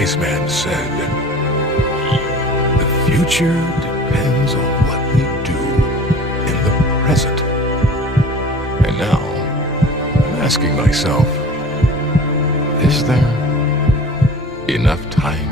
wise man said, "The future depends on what we do in the present." And now, I'm asking myself, is there enough time